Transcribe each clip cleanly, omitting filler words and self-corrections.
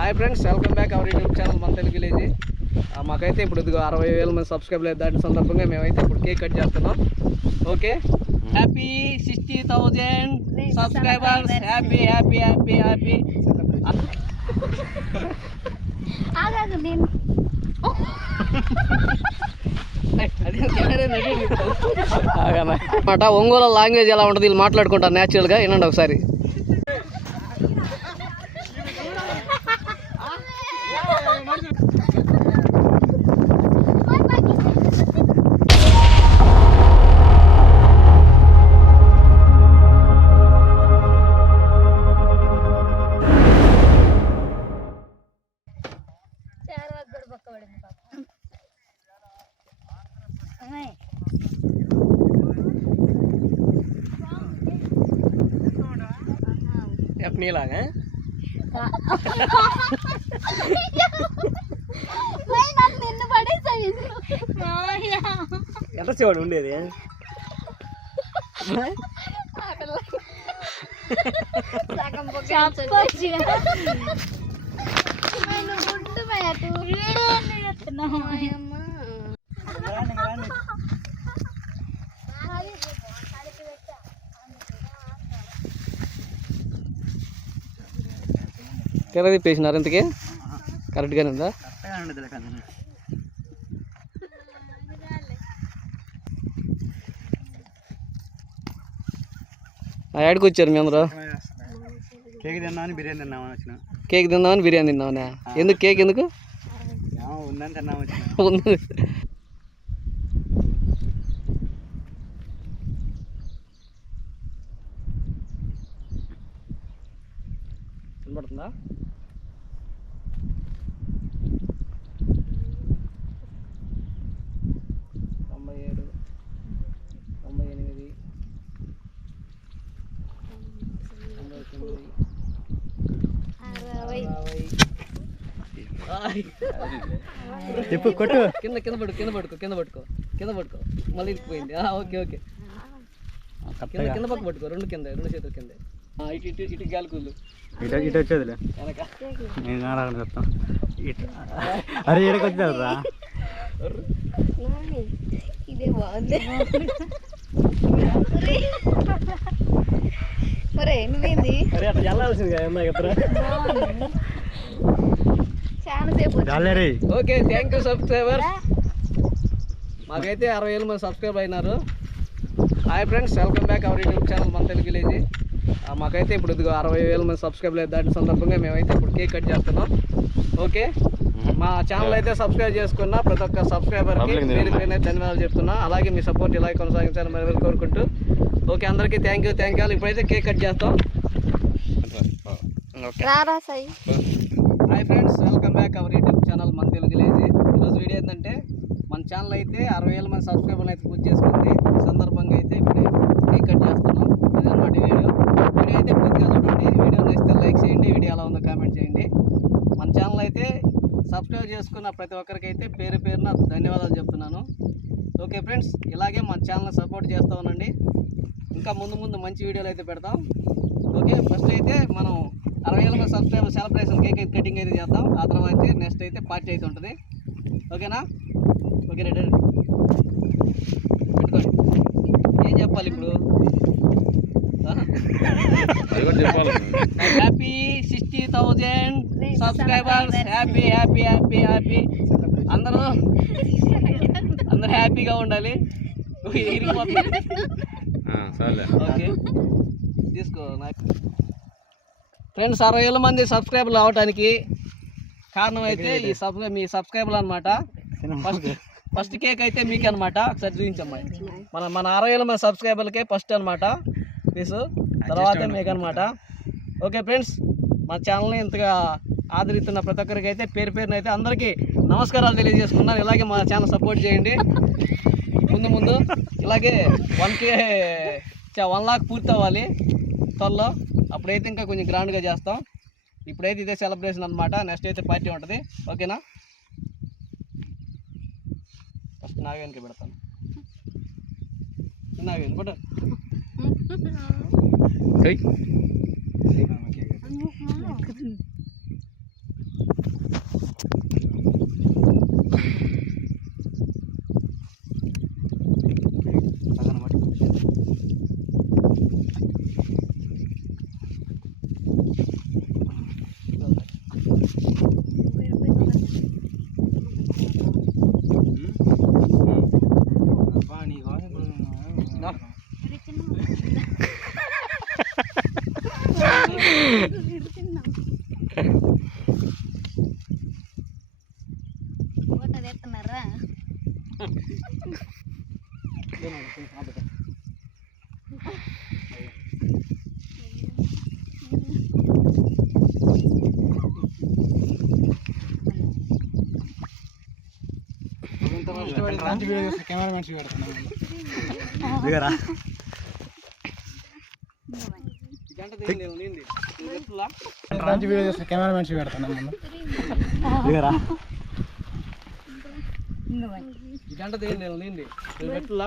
Hi friends, welcome back our YouTube channel మన Telugu village. మాకైతే ఇప్పుడు 60,000 మంది సబ్స్క్రైబర్లు దాటిన సందర్భంగా మేమైతే ఇప్పుడు కేక్ కట్ చేస్తున్నాం. Okay, happy 60,000 subscribers. Happy happy happy happy. అన్నమాట ఒంగోలు లాంగ్వేజ్ ఎలా ఉంటుంది వీళ్ళు మాట్లాడుకుంటారు న్యాచురల్గా. వినండి ఒకసారి. నీలాగా ఎంత చూడు ఉండేది. కెర తిప్పేసినారు ఇంతకీ కరెక్ట్గానే ఉందా? ఎక్కడికి వచ్చారు మీ అందరూ? కేక్ తిన్నామని బిర్యానీ తిన్నామని వచ్చిన. కేక్ తిందామని బిర్యానీ తిన్నామనా? ఎందుకు కేక్ ఎందుకు ఉందని తిన్నాము వచ్చిన. ఉంది. కనబడుతుందా? 97, 98, 99. చెప్పు కొట్టు. కింద కింద పడుకో కింద పడుకో కింద పట్టుకో కింద పట్టుకో. మళ్ళీ ఇరికిపోయింది. Okay okay. కింద కింద పక్క పట్టుకో. రెండు చేతులు కింద. ఇటు ఇటు ఇటు గాలికూలు ఇటు వచ్చేదిలే. నేను రాకుండా చెప్తాను. అరే ఇక్కడికి వచ్చేది రా. ఇదే బాగుంది. మరే నువ్వేంది వెళ్ళాల్సింది కదా. చాలా సేపు. Okay, thank you subscribers. మాకైతే 60,000 మంది సబ్స్క్రైబర్ అయినారు. Hi friends, welcome back our YouTube channel మన తెలుగు విలేజ్. మాకైతే ఇప్పుడు 60,000 మంది సబ్స్క్రైబర్లు దాటిన సందర్భంగా మేమైతే ఇప్పుడు కేక్ కట్ చేస్తున్నాం. ఓకే, మా ఛానల్ అయితే సబ్స్క్రైబ్ చేసుకున్నా ప్రతి ఒక్క సబ్స్క్రైబర్కి పేరు ధన్యవాదాలు చెప్తున్నా. అలాగే మీ సపోర్ట్ ఇలా కొనసాగించాలని మరి కోరుకుంటూ. ఓకే, అందరికీ థ్యాంక్ యూ. ఇప్పుడైతే కేక్ కట్ చేస్తాం. Hi friends, welcome back our YouTube channel మన తెలుగు విలేజ్. ఈరోజు వీడియో ఏంటంటే మన ఛానల్ అయితే 60,000 మంది సబ్స్క్రైబర్లు అయితే పూర్తి చేసుకుంది. ఈ సందర్భంగా అయితే ఇప్పుడు కేక్ కట్ చేస్తున్నాం. అదనమాట వీడియో అయితే పూర్తిగా చూడండి. వీడియో నచ్చితే లైక్ చేయండి, వీడియో ఎలా ఉందో కామెంట్ చేయండి. మన ఛానల్ అయితే సబ్స్క్రైబ్ చేసుకున్న ప్రతి ఒక్కరికి అయితే పేరు పేరున ధన్యవాదాలు చెప్తున్నాను. ఓకే ఫ్రెండ్స్, ఇలాగే మన ఛానల్ సపోర్ట్ చేస్తూ ఉండండి. ఇంకా ముందు మంచి వీడియోలు అయితే పెడతాం. ఓకే, ఫస్ట్ అయితే మనం 60,000 మంది సబ్స్క్రైబర్ సెలబ్రేషన్ కేక్ అయితే కటింగ్ అయితే చేద్దాం. ఆ తర్వాత అయితే నెక్స్ట్ అయితే పార్టీ అయితే ఉంటుంది. ఓకేనా? ఓకే, రెడీ పెట్టుకోండి. ఏం చెప్పాలి ఇప్పుడు? Happy 60,000 subscribers. Happy happy happy happy. అందరూ హ్యాపీగా ఉండాలి. ఓకే, తీసుకో. ఫ్రెండ్స్, 60,000 మంది సబ్స్క్రైబర్లు అవడానికి కారణం అయితే మీ సబ్స్క్రైబర్లు అనమాట. ఫస్ట్ కేక్ అయితే మీకే అనమాట. ఒకసారి చూపించమ్మా. మన 60,000 మంది సబ్స్క్రైబర్లకే ఫస్ట్ అనమాట పీసు, తర్వాత మీకు అనమాట. ఓకే ఫ్రెండ్స్, మా ఛానల్ని ఇంతగా ఆదరిస్తున్న ప్రతి ఒక్కరికి అయితే పేరున అయితే అందరికీ నమస్కారాలు తెలియజేసుకున్నాను. ఇలాగే మా ఛానల్ సపోర్ట్ చేయండి. ముందు ఇలాగే 1 లాక్ పూర్తి అవ్వాలి త్వరలో. అప్పుడైతే ఇంకా కొంచెం గ్రాండ్గా చేస్తాం. ఇప్పుడైతే ఇదే సెలబ్రేషన్ అనమాట. నెక్స్ట్ అయితే పార్టీ ఉంటుంది. ఓకేనా? ఫస్ట్ నాగేనికి పెడతాను. నాగేని పట్టు. ఫోటో తెస్తున్నారా దిగరా దిగరా గంట తీయండి నీంది పెట్టులా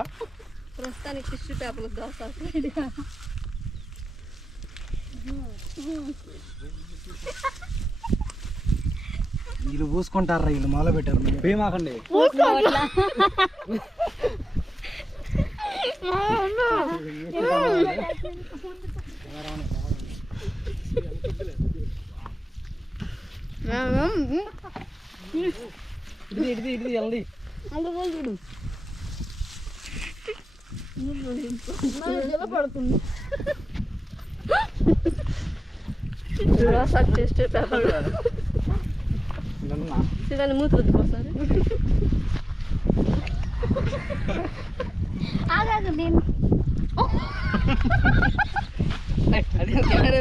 ప్రస్తుతానికి టిష్యూ పేపర్లు దోశ వీళ్ళు పూసుకుంటారా వీళ్ళు మొదలు పెట్టారు భీమాకండి ఇది వెళ్ళి పడుతుంది టిష్యూ పేపర్ దాన్ని మూతి రుద్దుకోసారి ఆగాదు నేను అదే కెమెరా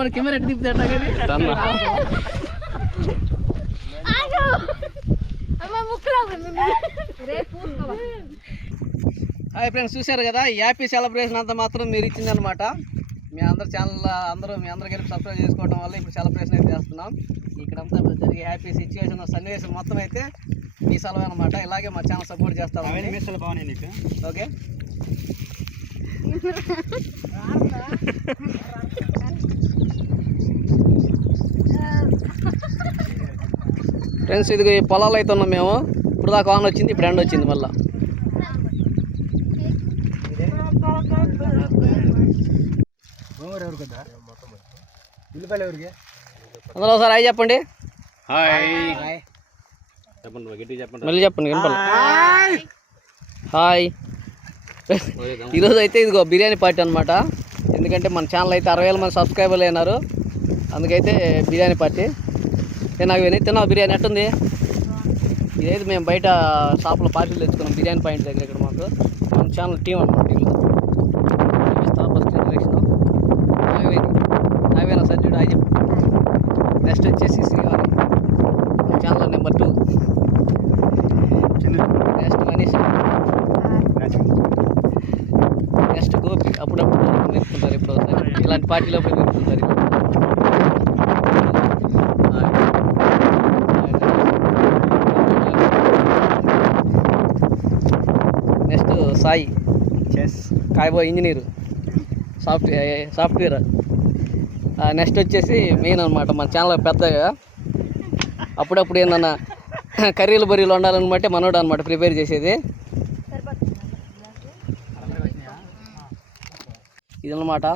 మన కెమెరా ఎట్టు తిప్పుతాడు హాయ్ ఫ్రెండ్స్, చూశారు కదా ఈ హ్యాపీ సెలబ్రేషన్ అంతా మాత్రం మీరు ఇచ్చిందనమాట. మీ అందరు ఛానల్ మీ అందరు కలిపి సబ్స్క్రైబ్ చేసుకోవడం వల్ల ఇప్పుడు సెలబ్రేషన్ అయితే చేస్తున్నాం. ఇక్కడంతా జరిగే హ్యాపీ సిచ్యువేషన్ సన్నివేశం మొత్తం అయితే మీ సెలవు అనమాట. ఇలాగే మా ఛానల్ సపోర్ట్ చేస్తాం. ఓకే ఫ్రెండ్స్, ఇది పొలాలు అయితే ఉన్నాం మేము. ఇప్పుడు దాకా వాన వచ్చింది, ఇప్పుడు ఎండ వచ్చింది మళ్ళీ. అందులో ఒకసారి హాయ్ చెప్పండి. మళ్ళీ చెప్పండి. హాయ్. ఈరోజు అయితే ఇదిగో బిర్యానీ పార్టీ అనమాట. ఎందుకంటే మన ఛానల్ అయితే 60,000 మంది సబ్స్క్రైబర్లు అయినారు. అందుకైతే బిర్యానీ పార్టీ. నాకు తిన్నావు బిర్యానీ ఎట్టుంది? ఇదైతే మేము బయట షాప్లో పార్టీలు తెచ్చుకున్నాం బిర్యానీ పాయింట్ దగ్గర. ఇక్కడ మాకు మన ఛానల్ టీం అనమాట. వీళ్ళు ఫస్ట్ డైరెక్షన్ నావేనా సజ్జుడు హాయ్ చెప్పు. నెక్స్ట్ వచ్చేసి Srivari channel number 2. Next Manish, next Gopi. అప్పుడప్పుడు మెరుపుతుంటారు, ఎప్పుడు ఒకసారి ఇలాంటి పార్టీలో అప్పుడు మెరుపుతుంటారు. నెక్స్ట్ సాయి కాయబో ఇంజనీరు, సాఫ్ట్వేర్. నెక్స్ట్ వచ్చేసి మెయిన్ అనమాట మన ఛానల్ పెద్దగా. అప్పుడప్పుడు ఏందన్నా కర్రీలు బర్రీలు వండాలన్నమాట మనోడు అనమాట ప్రిపేర్ చేసేది. ఇదన్నమాట.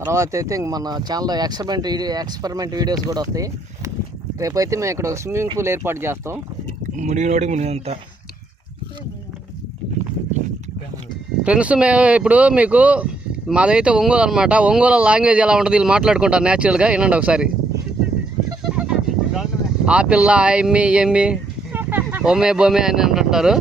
తర్వాత అయితే మన ఛానల్లో ఎక్స్పెరిమెంట్ వీడియోస్ కూడా వస్తాయి. రేపైతే మేము ఇక్కడ ఒక స్విమ్మింగ్ పూల్ ఏర్పాటు చేస్తాం. మునిగినంతా ఫ్రెండ్స్. మేము ఇప్పుడు మీకు మాదైతే ఒంగోలు అనమాట. ఒంగోలు లాంగ్వేజ్ ఎలా ఉంటుంది వీళ్ళు మాట్లాడుకుంటారు న్యాచురల్గా. వినండి ఒకసారి. ఆ పిల్ల ఎమ్మి ఎమ్మి బొమ్మే బొమ్మే అని అంటుంటారు.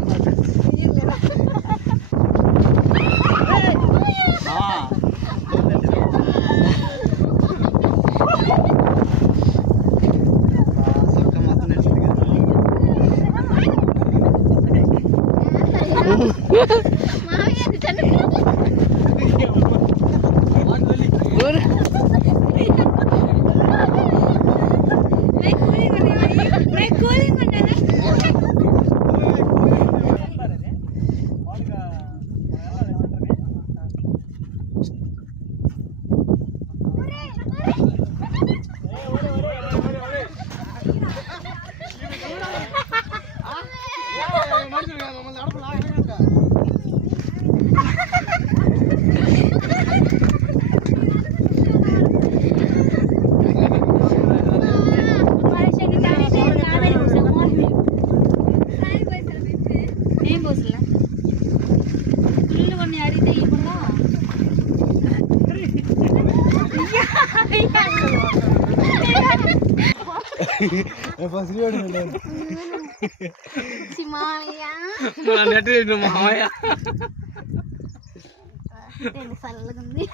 నెట్ మామయ్య చల్లగుంది